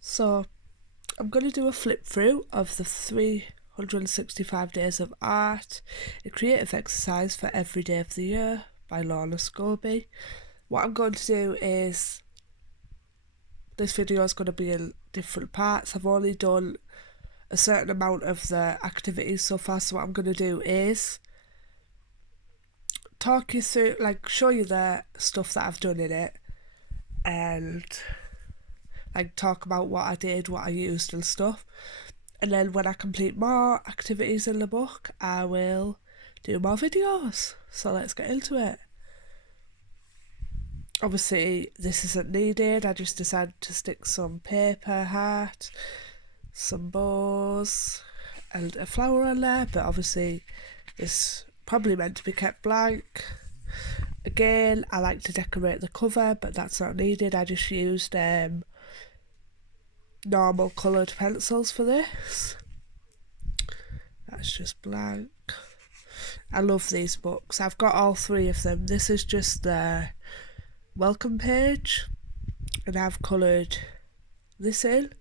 So I'm going to do a flip through of the 365 Days of Art, a creative exercise for every day of the year by Lorna Scobie. What I'm going to do is, this video is going to be in different parts. I've only done a certain amount of the activities so far, so what I'm going to do is talk you through, like show you the stuff that I've done in it, and like talk about what I did, what I used and stuff. And then when I complete more activities in the book, I will do more videos. So let's get into it. Obviously this isn't needed, I just decided to stick some paper, heart, some bows and a flower on there, but obviously this probably meant to be kept blank. Again, I like to decorate the cover, but that's not needed. I just used normal coloured pencils for this. That's just blank. I love these books. I've got all three of them. This is just the welcome page, and I've coloured this in.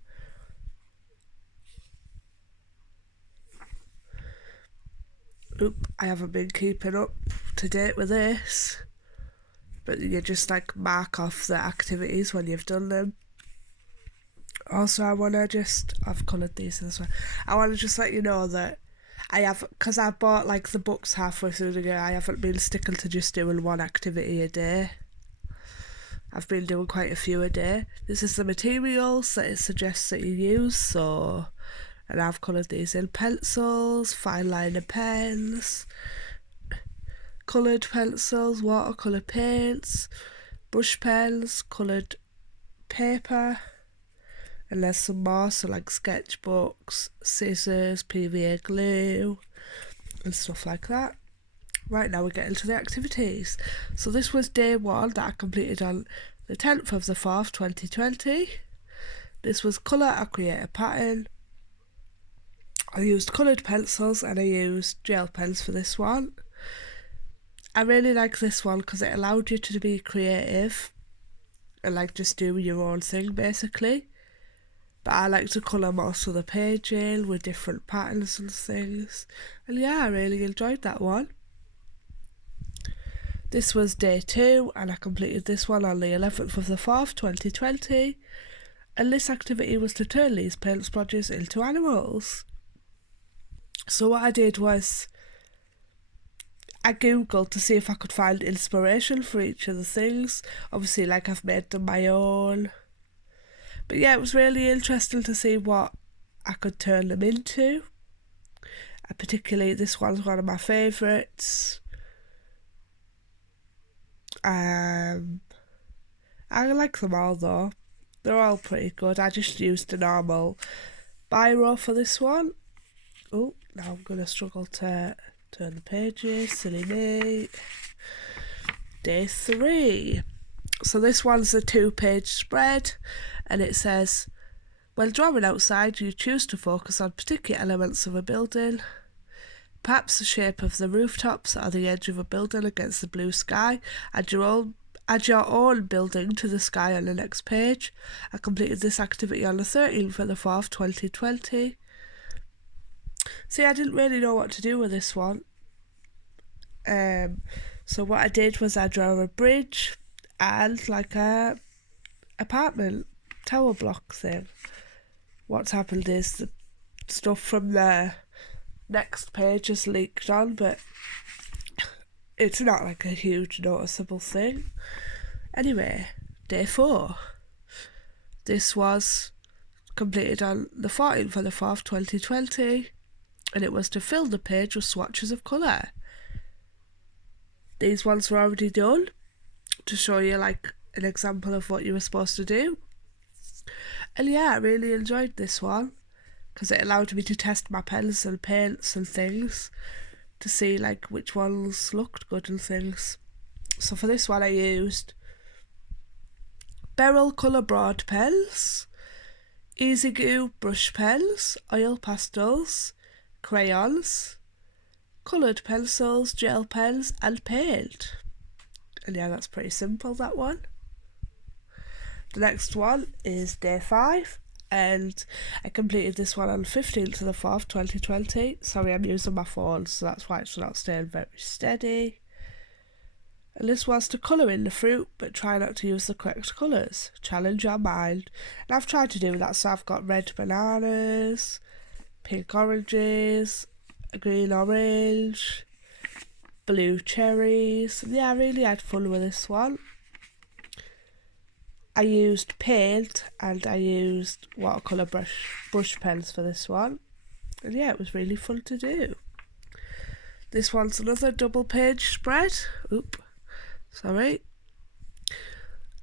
Oop, I haven't been keeping up to date with this, but you just like mark off the activities when you've done them. Also, I've coloured these as well. I want to just let you know that because I bought like the books halfway through the year, I haven't been sticking to just doing one activity a day. I've been doing quite a few a day. This is the materials that it suggests that you use, and I've coloured these in: pencils, fine liner pens, coloured pencils, watercolour paints, brush pens, coloured paper, and there's some more, so like sketchbooks, scissors, PVA glue and stuff like that. Right, now we get into the activities. So this was day one that I completed on the 10th of the 4th 2020. This was colour or create a pattern. I used coloured pencils and I used gel pens for this one. I really like this one because it allowed you to be creative and like just do your own thing basically. But I like to colour most of the page in with different patterns and things. And yeah, I really enjoyed that one. This was day 2 and I completed this one on the 11th of the 4th 2020. And this activity was to turn these paint splodges into animals. So what I did was I googled to see if I could find inspiration for each of the things. Obviously, like, I've made them my own. But yeah, it was really interesting to see what I could turn them into. Particularly, this one's one of my favourites. I like them all though. They're all pretty good. I just used a normal biro for this one. Oh, now I'm going to struggle to turn the pages. Silly me. Day 3. So this one's a 2-page spread, and it says, when drawing outside, you choose to focus on particular elements of a building, perhaps the shape of the rooftops or the edge of a building against the blue sky. Add your own building to the sky on the next page. I completed this activity on the 13th of the 4th 2020. See, I didn't really know what to do with this one. So what I did was I drew a bridge and like a apartment tower block thing. What's happened is the stuff from the next page has leaked on, but it's not like a huge noticeable thing. Anyway, day 4. This was completed on the 14th of the 4th 2020, and it was to fill the page with swatches of colour. These ones were already done to show you like an example of what you were supposed to do. And yeah, I really enjoyed this one because it allowed me to test my pens and paints and things to see like which ones looked good and things. So for this one I used Beryl Colour Broad pens, Easy Goo brush pens, oil pastels, crayons, coloured pencils, gel pens and paint. And yeah, that's pretty simple, that one. The next one is day 5, and I completed this one on 15th of the 4th, 2020. Sorry, I'm using my phone, so that's why it's not staying very steady. And this was to colour in the fruit, but try not to use the correct colours. Challenge your mind. And I've tried to do that, so I've got red bananas, pink oranges, a green orange, blue cherries. And yeah, I really had fun with this one. I used paint and I used watercolour brush pens for this one. And yeah, it was really fun to do. This one's another double page spread. Sorry.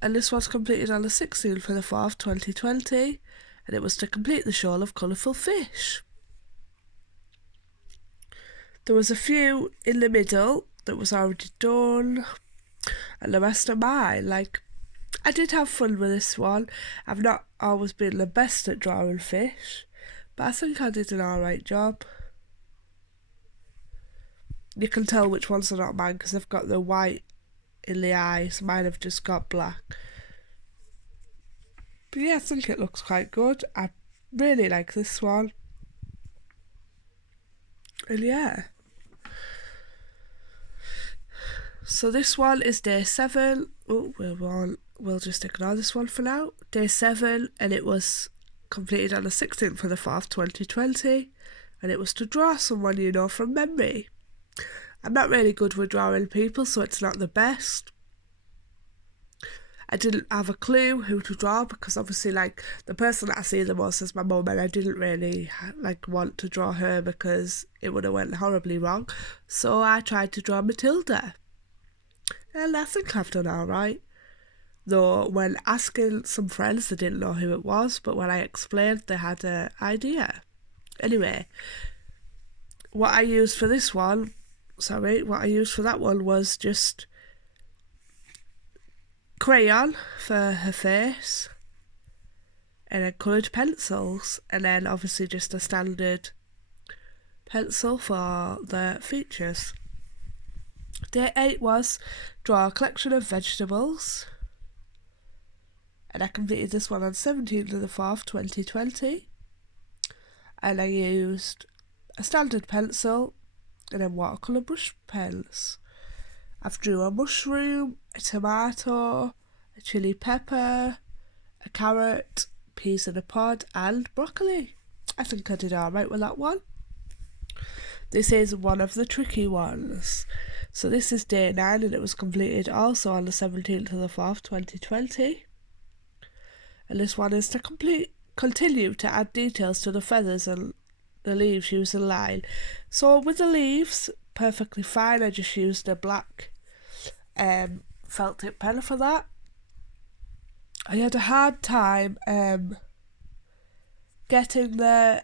And this was completed on the 16th of the 4th, 2020. And it was to complete the shoal of colourful fish. There was a few in the middle that was already done. And the rest are mine. I did have fun with this one. I've not always been the best at drawing fish, but I think I did an alright job. You can tell which ones are not mine because they've got the white in the eyes. Mine have just got black. But yeah, I think it looks quite good. I really like this one. And yeah. So this one is day 7. We'll just ignore this one for now. Day 7, and it was completed on the 16th of the 4th, 2020. And it was to draw someone you know from memory. I'm not really good with drawing people, so it's not the best. I didn't have a clue who to draw because obviously the person that I see the most is my mum, and I didn't really want to draw her because it would have went horribly wrong. So I tried to draw Matilda. And I think I've done alright. Though when asking some friends, they didn't know who it was, but when I explained, they had an idea. Anyway, what I used for that one was just crayon for her face and then coloured pencils, and then obviously just a standard pencil for the features. Day 8 was draw a collection of vegetables, and I completed this one on 17th of the 4th, 2020, and I used a standard pencil and then watercolour brush pens. I've drew a mushroom, a tomato, a chilli pepper, a carrot, peas in a pod and broccoli. I think I did alright with that one. This is one of the tricky ones. So this is day 9 and it was completed also on the 17th of the 4th, 2020. And this one is to continue to add details to the feathers and the leaves using line. So with the leaves, perfectly fine. I just used a black felt tip pen for that. I had a hard time getting the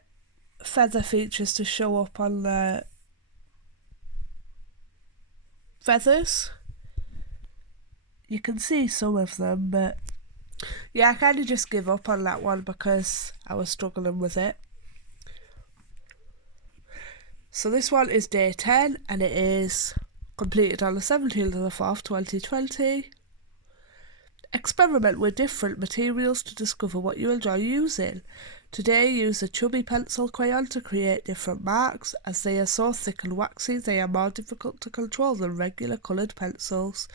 feather features to show up on the feathers. You can see some of them, but yeah, I kind of just give up on that one because I was struggling with it. So this one is day 10 and it is completed on the 17th of the 4th, 2020. Experiment with different materials to discover what you enjoy using. Today use a chubby pencil crayon to create different marks. As they are so thick and waxy, they are more difficult to control than regular coloured pencils.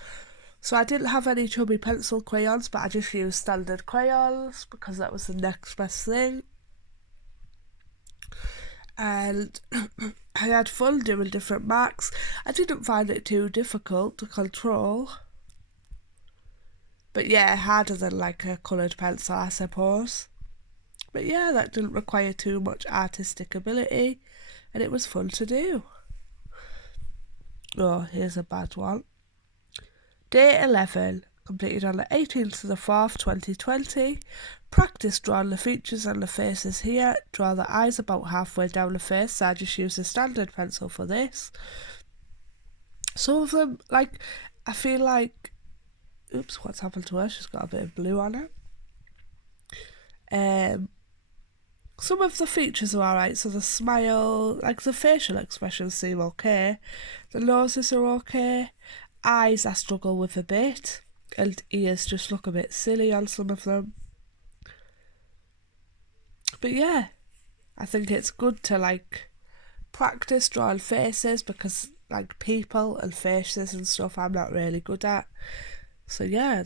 So I didn't have any chubby pencil crayons, but I just used standard crayons because that was the next best thing. And I had fun doing different marks. I didn't find it too difficult to control. But yeah, harder than a coloured pencil, I suppose. But yeah, that didn't require too much artistic ability, and it was fun to do. Oh, here's a bad one. Day 11, completed on the 18th of the 4th, 2020. Practice drawing the features and the faces here. Draw the eyes about halfway down the face, so I just used a standard pencil for this. Some of them, I feel like... Oops, what's happened to her? She's got a bit of blue on her. Some of the features are alright, so the smile, the facial expressions seem okay. The noses are okay. Eyes I struggle with a bit, and ears just look a bit silly on some of them. But yeah, I think it's good to like practice drawing faces, because like people and faces and stuff I'm not really good at. So yeah,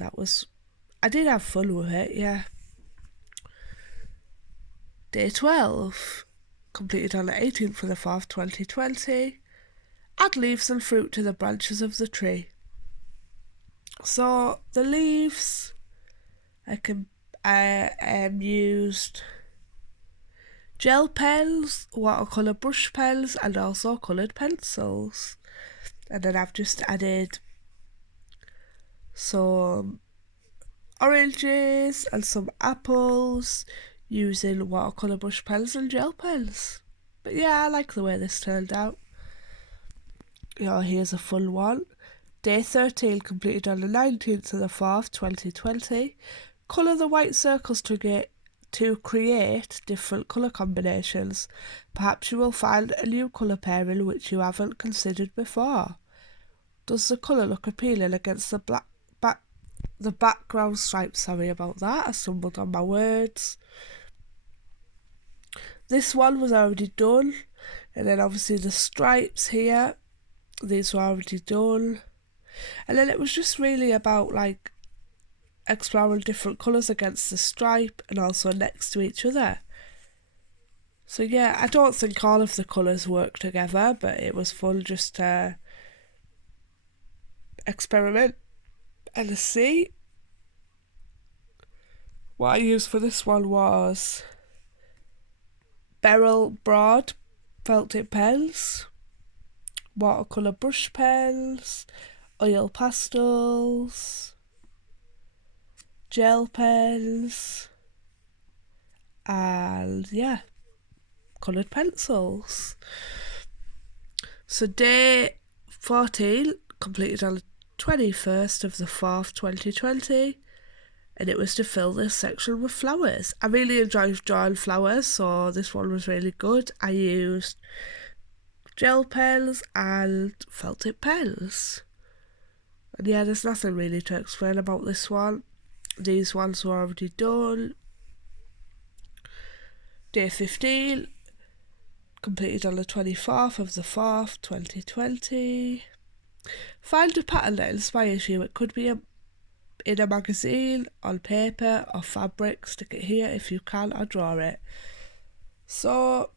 I did have fun with it, yeah. Day 12, completed on the 18th of the 4th, 2020. Add leaves and fruit to the branches of the tree. So the leaves, I used gel pens, watercolour brush pens, and also coloured pencils. And then I've just added some oranges and some apples using watercolour brush pens and gel pens. But yeah, I like the way this turned out. Here's a fun one. Day 13, completed on the 19th of the 4th, 2020. Colour the white circles to create different colour combinations. Perhaps you will find a new colour pairing which you haven't considered before. Does the colour look appealing against the background stripes? Sorry about that, I stumbled on my words. This one was already done, and then obviously the stripes here, these were already done. And then it was just really about like exploring different colours against the stripe and also next to each other. So yeah, I don't think all of the colours work together, but it was fun just to experiment and see. What I used for this one was Beryl Broad felt tip pens, watercolour brush pens, oil pastels, gel pens, and yeah, coloured pencils. So day 14, completed on the 21st of the 4th, 2020, and it was to fill this section with flowers. I really enjoyed drawing flowers, so this one was really good. I used gel pens and felt tip pens. And yeah, there's nothing really to explain about this one. These ones were already done. Day 15, completed on the 24th of the 4th, 2020. Find a pattern that inspires you. It could be in a magazine, on paper or fabric. Stick it here if you can, or draw it. So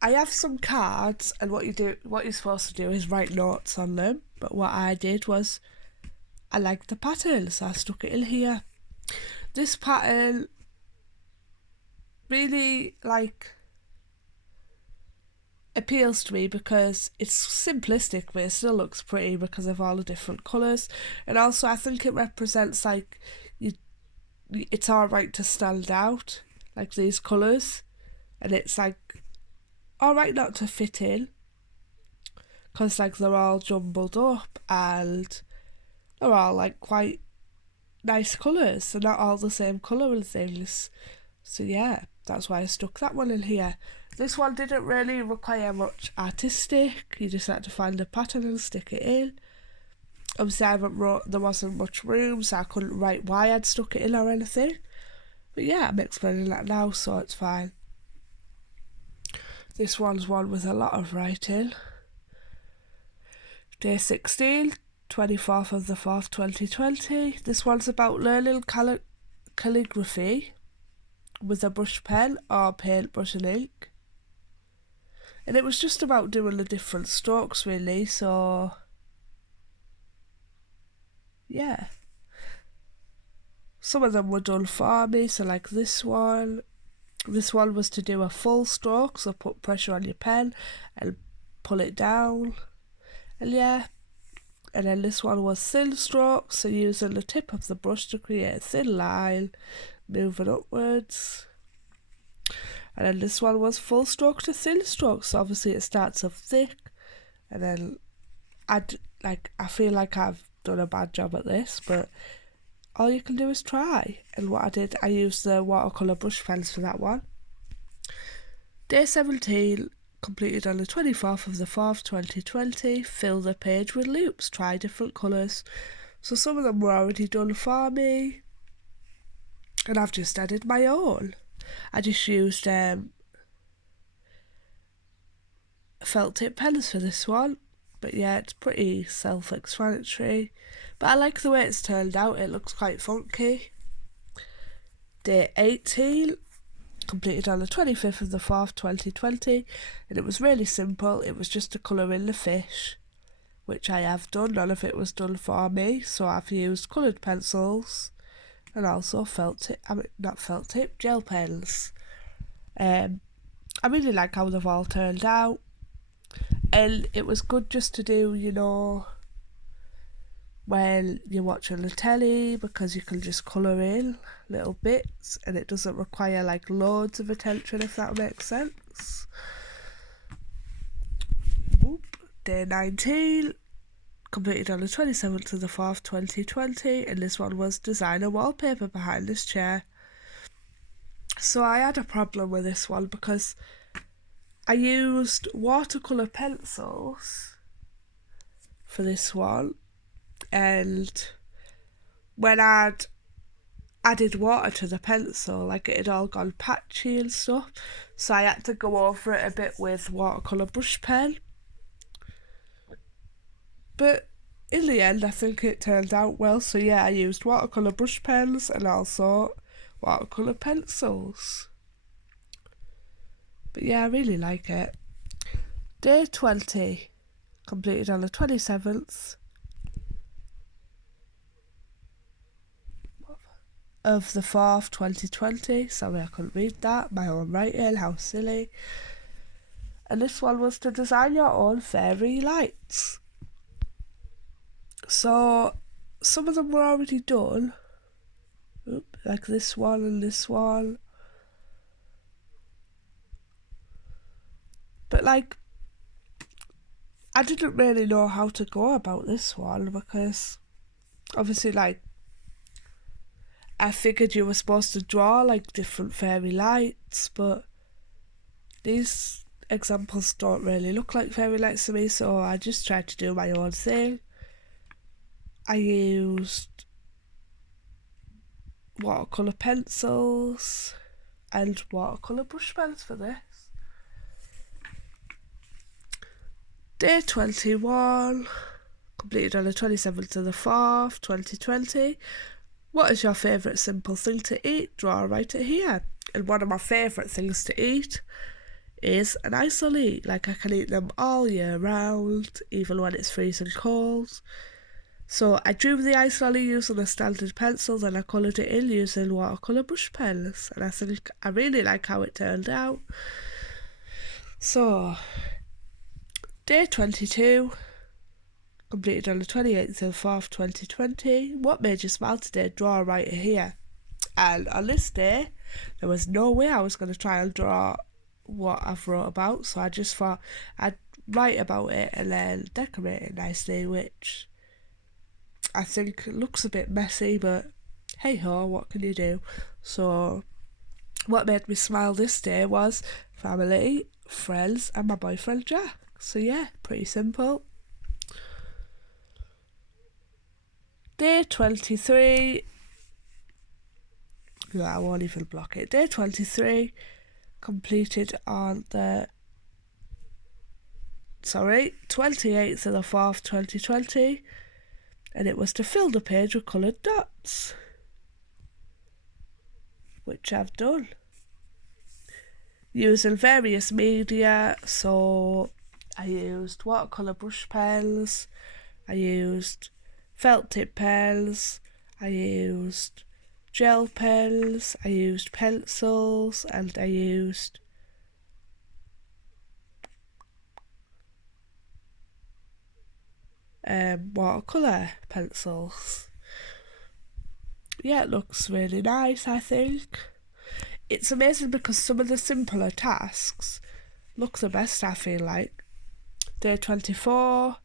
I have some cards, and what you're supposed to do is write notes on them. But what I did was I liked the pattern, so I stuck it in here. This pattern really appeals to me because it's simplistic, but it still looks pretty because of all the different colours. And also I think it represents it's alright to stand out, like these colours, and it's alright not to fit in, because they're all jumbled up and they're all quite nice colours. They're not all the same colour and things. So yeah, that's why I stuck that one in here. This one didn't really require much artistic. You just had to find a pattern and stick it in. Obviously there wasn't much room, so I couldn't write why I'd stuck it in or anything. But yeah, I'm explaining that now, so it's fine. This one's one with a lot of writing. Day 16, 24th of the 4th, 2020. This one's about learning calligraphy with a brush pen or paintbrush and ink. And it was just about doing the different strokes really, so yeah. Some of them were done for me, so like this one. This one was to do a full stroke, so put pressure on your pen and pull it down. And yeah. And then this one was thin strokes, so using the tip of the brush to create a thin line, moving upwards. And then this one was full stroke to thin stroke, so obviously it starts off thick, and then I feel like I've done a bad job at this, but all you can do is try. And what I did, I used the watercolour brush pens for that one. Day 17, completed on the 24th of the 4th, 2020. Fill the page with loops, try different colours. So some of them were already done for me, and I've just added my own. I just used felt tip pens for this one. But yeah, it's pretty self-explanatory. But I like the way it's turned out. It looks quite funky. Day 18, completed on the 25th of the 4th, 2020. And it was really simple. It was just to colour in the fish, which I have done. None of it was done for me. So I've used coloured pencils and also gel pens. I really like how they've all turned out. And it was good just to do, you know, when you're watching the telly, because you can just colour in little bits and it doesn't require like loads of attention, if that makes sense. Day 19, completed on the 27th of the 4th, 2020, and this one was designer wallpaper behind this chair. So I had a problem with this one because I used watercolour pencils for this one, and when I'd added water to the pencil, like, it had all gone patchy and stuff, so I had to go over it a bit with watercolour brush pen. But in the end, I think it turned out well. So yeah, I used watercolour brush pens and also watercolour pencils. But yeah, I really like it. Day 20, completed on the 27th of the 4th, 2020. Sorry, I couldn't read that. My own writing, how silly. And this one was to design your own fairy lights. So some of them were already done. Like this one and this one. But like, I didn't really know how to go about this one because obviously, like, I figured you were supposed to draw like different fairy lights, but these examples don't really look like fairy lights to me, so I just tried to do my own thing. I used watercolour pencils and watercolour brush pens for this. Day 21, completed on the 27th of the 4th, 2020. What is your favourite simple thing to eat? Draw right it here. And one of my favourite things to eat is an isolate. Like, I can eat them all year round, even when it's freezing cold. So I drew the isolate using a standard pencil, then I coloured it in using watercolour brush pens. And I think I really like how it turned out. So, day 22, completed on the 28th of 4th, 2020. What made you smile today? Draw right here. And on this day, there was no way I was going to try and draw what I've wrote about, so I just thought I'd write about it and then decorate it nicely, which I think looks a bit messy, but hey ho, what can you do? So what made me smile this day was family, friends, and my boyfriend Jack. So yeah, pretty simple. Day 23. No, I won't even block it. Day 23, completed on the 28th of the 4th, 2020, and it was to fill the page with coloured dots, which I've done using various media. So I used watercolour brush pens, I used felt tip pens, I used gel pens, I used pencils, and I used watercolour pencils. Yeah, it looks really nice, I think. It's amazing because some of the simpler tasks look the best, I feel like. Day 24,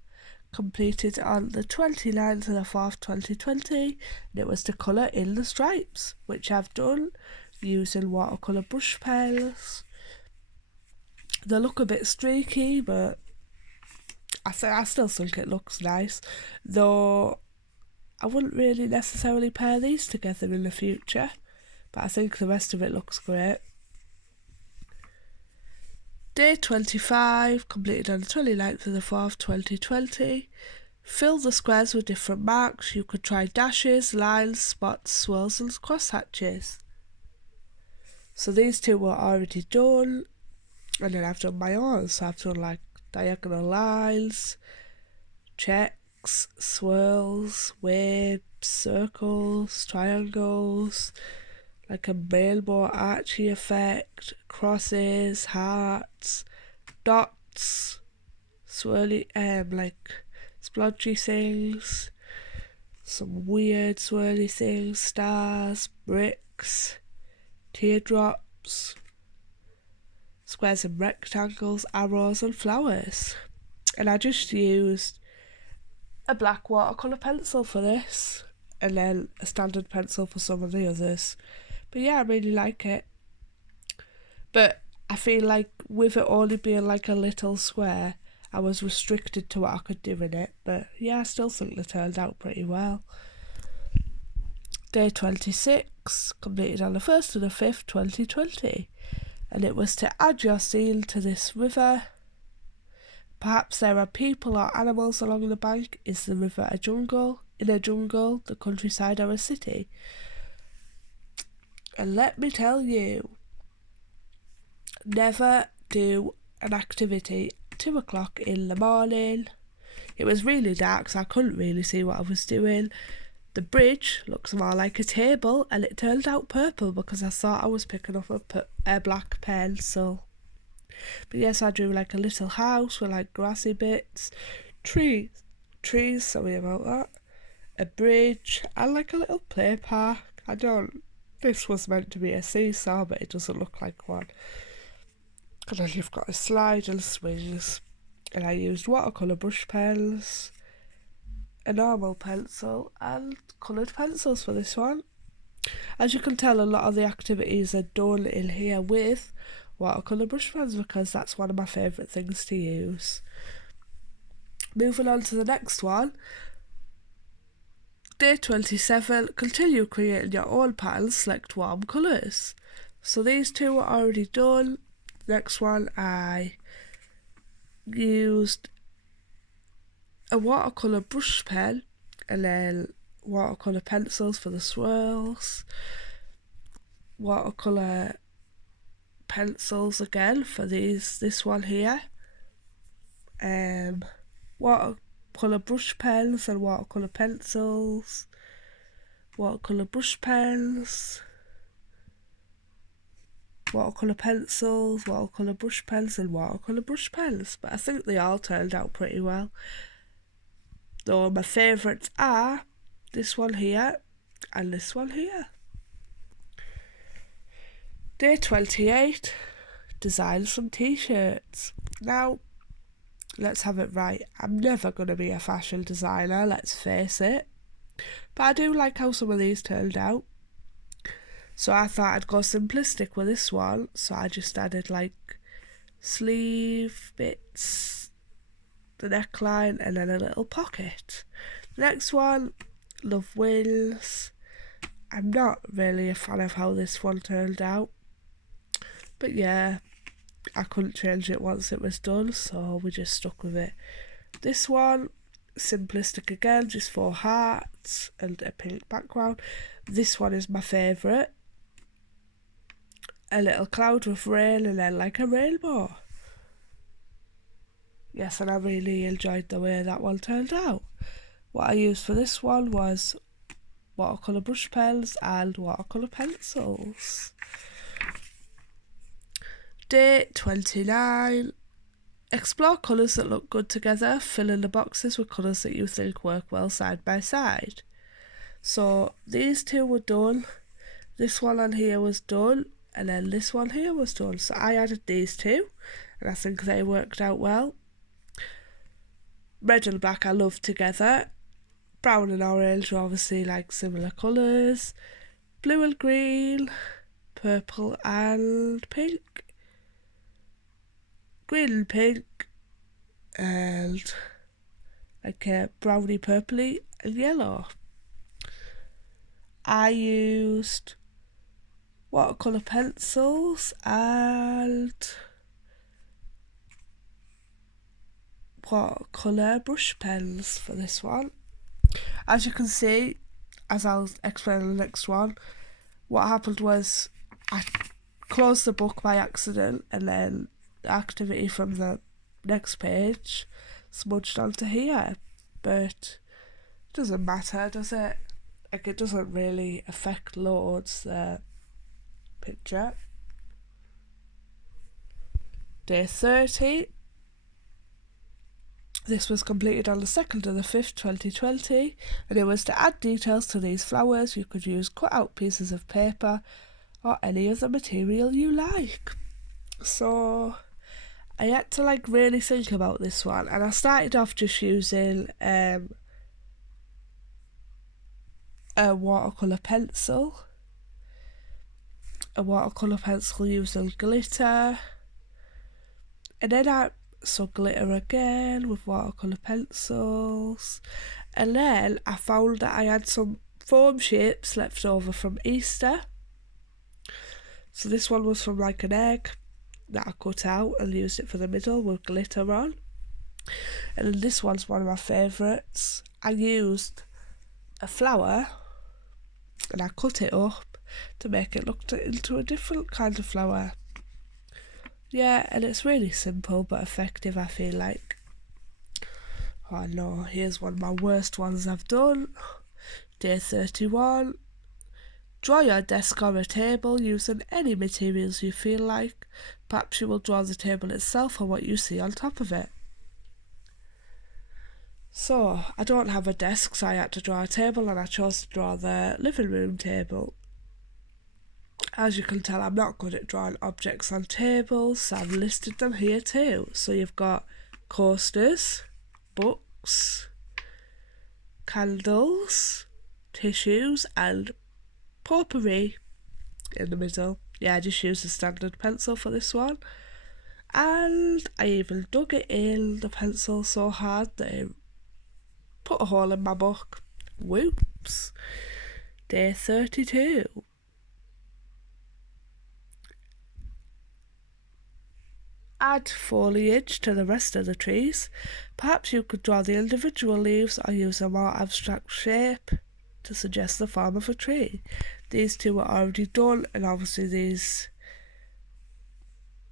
completed on the 29th of the 4th, 2020, and it was to colour in the stripes, which I've done using watercolour brush pens. They look a bit streaky, but I still think it looks nice, though I wouldn't really necessarily pair these together in the future, but I think the rest of it looks great. Day 25, completed on the 29th of the 4th, 2020. Fill the squares with different marks. You could try dashes, lines, spots, swirls and crosshatches. So these two were already done, and then I've done my own. So I've done like diagonal lines, checks, swirls, waves, circles, triangles, like a rainbow archy effect, crosses, hearts, dots, swirly, like splodgy things, some weird swirly things, stars, bricks, teardrops, squares and rectangles, arrows and flowers. And I just used a black watercolour pencil for this, and then a standard pencil for some of the others. But yeah, I really like it. But I feel like with it only being like a little square, I was restricted to what I could do in it. But yeah, I still think they turned out pretty well. Day 26, completed on the 1st of the 5th, 2020. And it was to add your seal to this river. Perhaps there are people or animals along the bank. Is the river a jungle? In a jungle, the countryside or a city? And let me tell you, never do an activity 2 o'clock in the morning. It was really dark, so I couldn't really see what I was doing. The bridge looks more like a table, and it turned out purple because I thought I was picking up a black pencil. But yes, I drew like a little house with like grassy bits, trees, sorry about that, a bridge, and like a little play park. This was meant to be a seesaw, but it doesn't look like one. And then you've got a slide and swings. And I used watercolour brush pens, a normal pencil, and coloured pencils for this one. As you can tell, a lot of the activities are done in here with watercolour brush pens because that's one of my favourite things to use. Moving on to the next one. Day 27, continue creating your own patterns, select warm colours. So these two are already done. Next one, I used a watercolour brush pen and then watercolour pencils for the swirls, watercolour pencils again for this one here, watercolour brush pens and watercolour pencils, watercolour brush pens, watercolour pencils, watercolour brush pens and watercolour brush pens. But I think they all turned out pretty well. Though my favourites are this one here and this one here. Day 28, design some t-shirts. Now, let's have it right. I'm never going to be a fashion designer, let's face it. But I do like how some of these turned out. So I thought I'd go simplistic with this one. So I just added like sleeve bits, the neckline, and then a little pocket. Next one, love wheels. I'm not really a fan of how this one turned out. But yeah, I couldn't change it once it was done, so we just stuck with it. This one, simplistic again, just 4 hearts and a pink background. This one is my favourite. A little cloud with rain and then like a rainbow. Yes, and I really enjoyed the way that one turned out. What I used for this one was watercolour brush pens and watercolour pencils. Day 29. Explore colours that look good together. Fill in the boxes with colours that you think work well side by side. So these two were done. This one on here was done. And then this one here was done. So I added these two. And I think they worked out well. Red and black I love together. Brown and orange are obviously like similar colours. Blue and green. Purple and pink. Green and pink, and like a browny purpley and yellow. I used watercolour pencils and watercolour brush pens for this one. As you can see, as I'll explain in the next one, what happened was I closed the book by accident, and then the activity from the next page smudged onto here, but it doesn't matter, does it? Like, it doesn't really affect loads the picture. Day 30. This was completed on the 2nd of the 5th, 2020, and it was to add details to these flowers. You could use cut out pieces of paper or any other material you like. So I had to like really think about this one, and I started off just using a watercolour pencil using glitter, and then glitter again with watercolour pencils, and then I found that I had some foam shapes left over from Easter. So this one was from like an egg that I cut out and used it for the middle with glitter on. And then this one's one of my favourites. I used a flower and I cut it up to make it look into a different kind of flower. Yeah, and it's really simple but effective, I feel like. Oh no, here's one of my worst ones I've done. Day 31. Draw your desk or a table using any materials you feel like. Perhaps you will draw the table itself or what you see on top of it. So, I don't have a desk, so I had to draw a table, and I chose to draw the living room table. As you can tell, I'm not good at drawing objects on tables, so I've listed them here too. So you've got coasters, books, candles, tissues, and potpourri in the middle. Yeah, I just used a standard pencil for this one, and I even dug it in the pencil so hard that it put a hole in my book. Whoops. Day 32. Add foliage to the rest of the trees. Perhaps you could draw the individual leaves or use a more abstract shape to suggest the form of a tree. These two were already done, and obviously these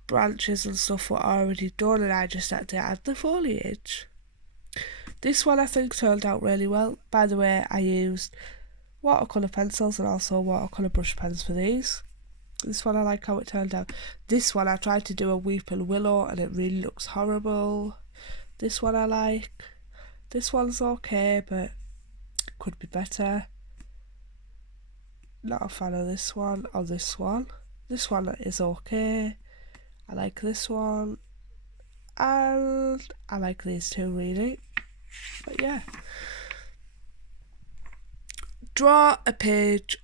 branches and stuff were already done, and I just had to add the foliage. This one I think turned out really well. By the way, I used watercolour pencils and also watercolour brush pens for these. This one I like how it turned out. This one I tried to do a weeping willow and it really looks horrible. This one I like. This one's okay, but could be better. Not a fan of this one or this one. This one is okay. I like this one. And I like these two really. But yeah. Draw a page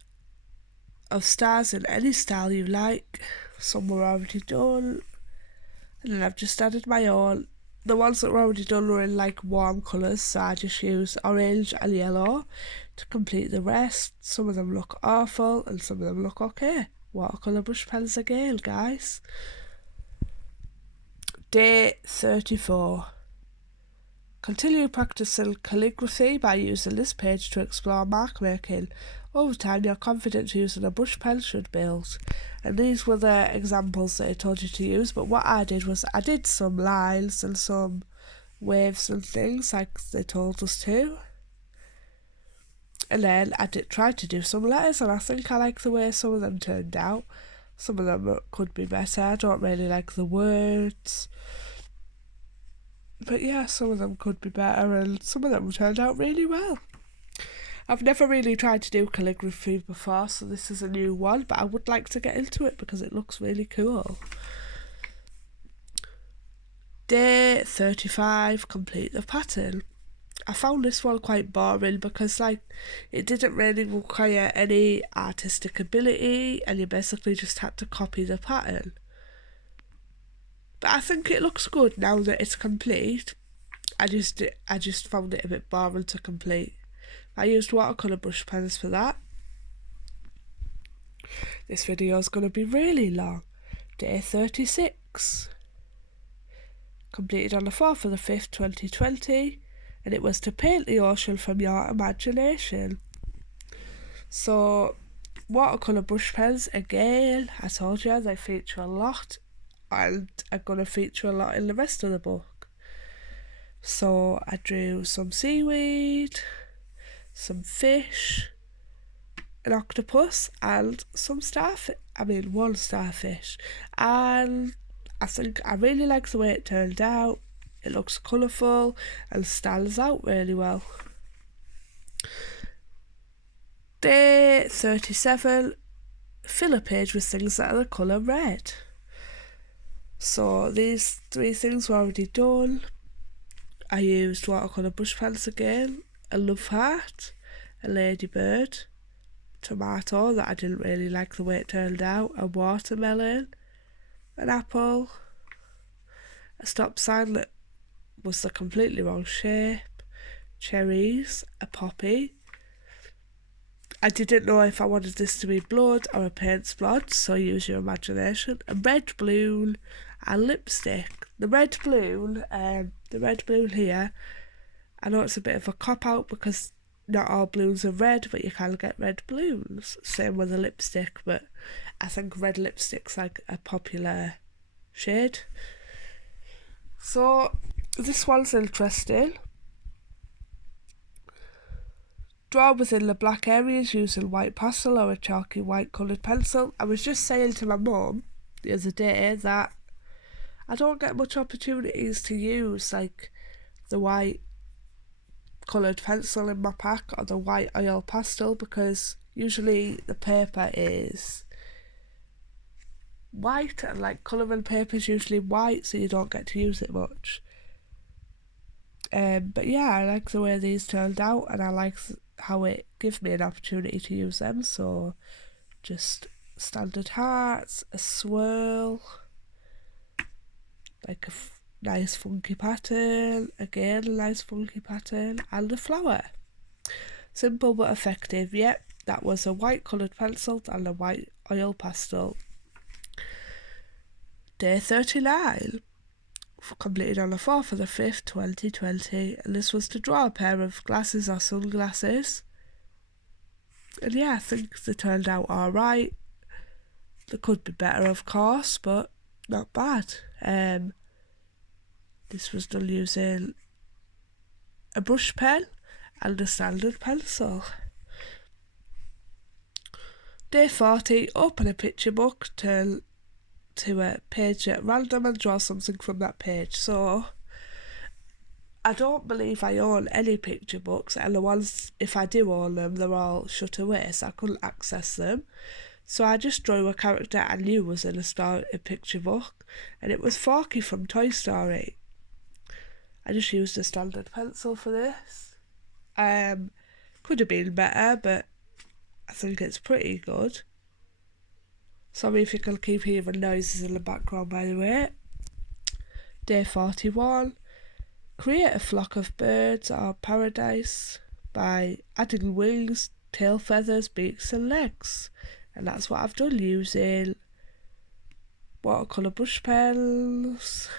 of stars in any style you like. Some were already done, and then I've just added my own. The ones that were already done were in like warm colours, so I just used orange and yellow to complete the rest. Some of them look awful and some of them look okay. Watercolour brush pens again, guys. Day 34. Continue practicing calligraphy by using this page to explore mark making. Over time, your confidence using a brush pen should build. And these were the examples that I told you to use, but what I did was I did some lines and some waves and things like they told us to. And then I tried to do some letters, and I think I like the way some of them turned out. Some of them could be better. I don't really like the words. But yeah, some of them could be better, and some of them turned out really well. I've never really tried to do calligraphy before, so this is a new one, but I would like to get into it because it looks really cool. Day 35, complete the pattern. I found this one quite boring because it didn't really require any artistic ability, and you basically just had to copy the pattern. But I think it looks good now that it's complete. I just found it a bit boring to complete. I used watercolour brush pens for that. This video is going to be really long. Day 36. completed on the 4th of the 5th 2020, and it was to paint the ocean from your imagination. So watercolour brush pens, again, I told you they feature a lot and are going to feature a lot in the rest of the book. So I drew some seaweed, some fish, an octopus and some one starfish, and I think I really like the way it turned out. It looks colourful and stands out really well. Day 37, fill a page with things that are the colour red. So these 3 things were already done. I used watercolour brush pens again, a love heart, a ladybird, tomato that I didn't really like the way it turned out, a watermelon, an apple, a stop sign that was the completely wrong shape, cherries, a poppy. I didn't know if I wanted this to be blood or a paint splodge, so use your imagination. A red balloon and lipstick. The red balloon here, I know it's a bit of a cop-out because not all balloons are red, but you can get red balloons. Same with the lipstick, but I think red lipstick's like a popular shade. So this one's interesting. Draw within the black areas using white pastel or a chalky white coloured pencil. I was just saying to my mum the other day that I don't get much opportunities to use like the white coloured pencil in my pack or the white oil pastel, because usually the paper is white and like colouring paper is usually white, so you don't get to use it much. But yeah, I like the way these turned out, and I like how it gives me an opportunity to use them. So just standard hearts, a swirl, like a nice funky pattern, again a nice funky pattern, and a flower. Simple but effective. Yep, that was a white coloured pencil and a white oil pastel. Day 39, completed on the 4th of the 5th 2020, and this was to draw a pair of glasses or sunglasses. And yeah, I think they turned out alright. They could be better, of course, but not bad. This was done using a brush pen and a standard pencil. Day 40, open a picture book, turn to a page at random and draw something from that page. So I don't believe I own any picture books, and the ones, if I do own them, they're all shut away, so I couldn't access them. So I just drew a character I knew was in a picture book, and it was Forky from Toy Story. I just used a standard pencil for this. Could have been better, but I think it's pretty good. Sorry if you can keep hearing noises in the background, by the way. Day 41. Create a flock of birds or paradise by adding wings, tail feathers, beaks and legs. And that's what I've done using watercolour brush pens.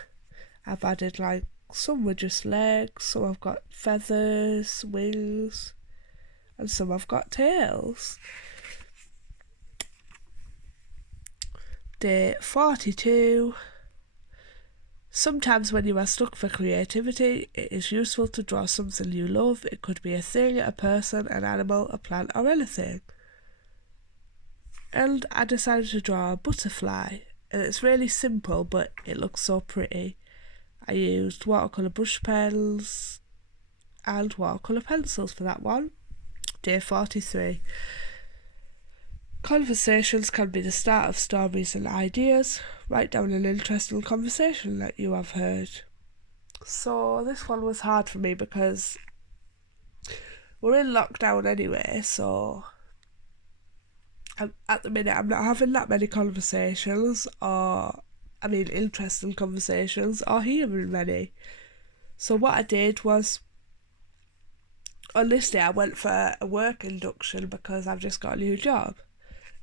I've added like some were just legs, some I've got feathers, wings, and some I've got tails. Day 42. Sometimes when you are stuck for creativity, it is useful to draw something you love. It could be a thing, a person, an animal, a plant, or anything. And I decided to draw a butterfly, and it's really simple, but it looks so pretty. I used watercolour brush pens and watercolour pencils for that one. Day 43. Conversations can be the start of stories and ideas. Write down an interesting conversation that you have heard. So this one was hard for me because we're in lockdown anyway, so at the minute I'm not having that many conversations, interesting conversations, or hearing many. So what I did was, on this day I went for a work induction because I've just got a new job.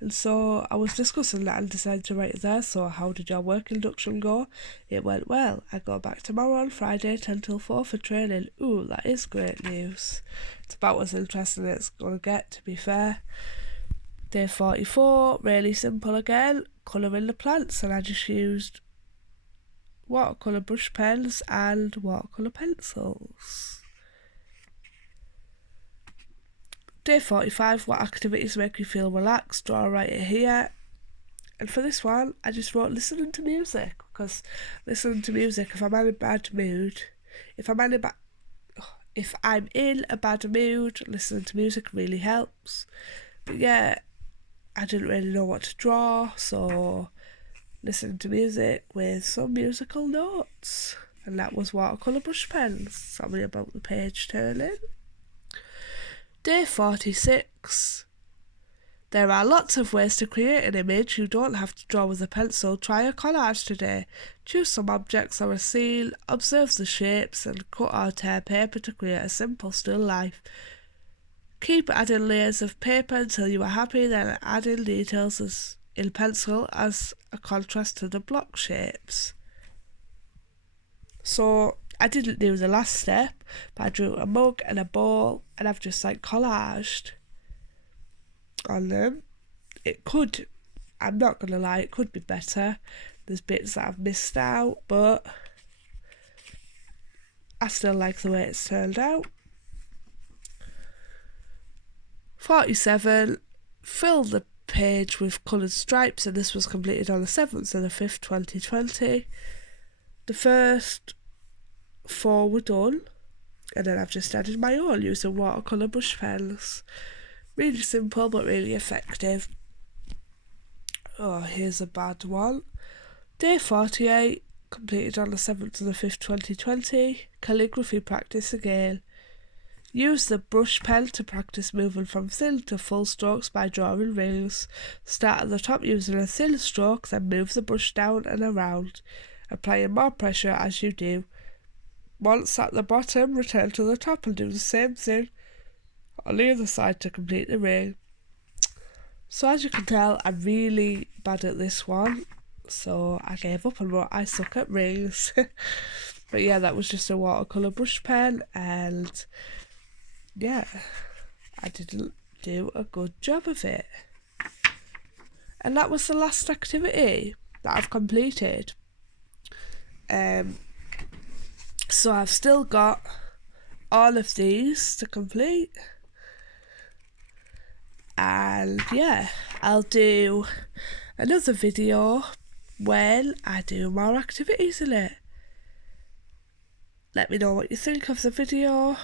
And so I was discussing that and decided to write it there. So how did your work induction go? It went well. I go back tomorrow on Friday 10 till 4 for training. Ooh, that is great news. It's about as interesting as it's going to get, to be fair. Day 44, really simple again. Colouring the plants, and I just used watercolour brush pens and watercolour pencils. Day 45, what activities make you feel relaxed? Draw right here. And for this one, I just wrote listening to music, because listening to music, if I'm in a bad mood, if I'm in a bad mood, listening to music really helps. But yeah, I didn't really know what to draw, so listening to music with some musical notes. And that was watercolour brush pens. Sorry about the page turning. Day 46. There are lots of ways to create an image. You don't have to draw with a pencil. Try a collage today. Choose some objects or a scene, observe the shapes, and cut or tear paper to create a simple still life. Keep adding layers of paper until you are happy, then add in details in pencil as a contrast to the block shapes. So I didn't do the last step, but I drew a mug and a bowl, and I've just collaged on them. It could, I'm not going to lie, it could be better. There's bits that I've missed out, but I still like the way it's turned out. 47, fill the page with coloured stripes, and this was completed on the 7th of the 5th, 2020. The first 4 were done, and then I've just added my own using watercolour brush pens. Really simple but really effective. Oh, here's a bad one. Day 48, completed on the 7th of the 5th, 2020. Calligraphy practice again. Use the brush pen to practice moving from thin to full strokes by drawing rings. Start at the top using a thin stroke, then move the brush down and around, applying more pressure as you do. Once at the bottom, return to the top and do the same thing on the other side to complete the ring. So as you can tell, I'm really bad at this one, so I gave up and wrote I suck at rings. But yeah, that was just a watercolour brush pen, and yeah, I didn't do a good job of it. And that was the last activity that I've completed. So I've still got all of these to complete. And yeah, I'll do another video when I do more activities in it. Let me know what you think of the video.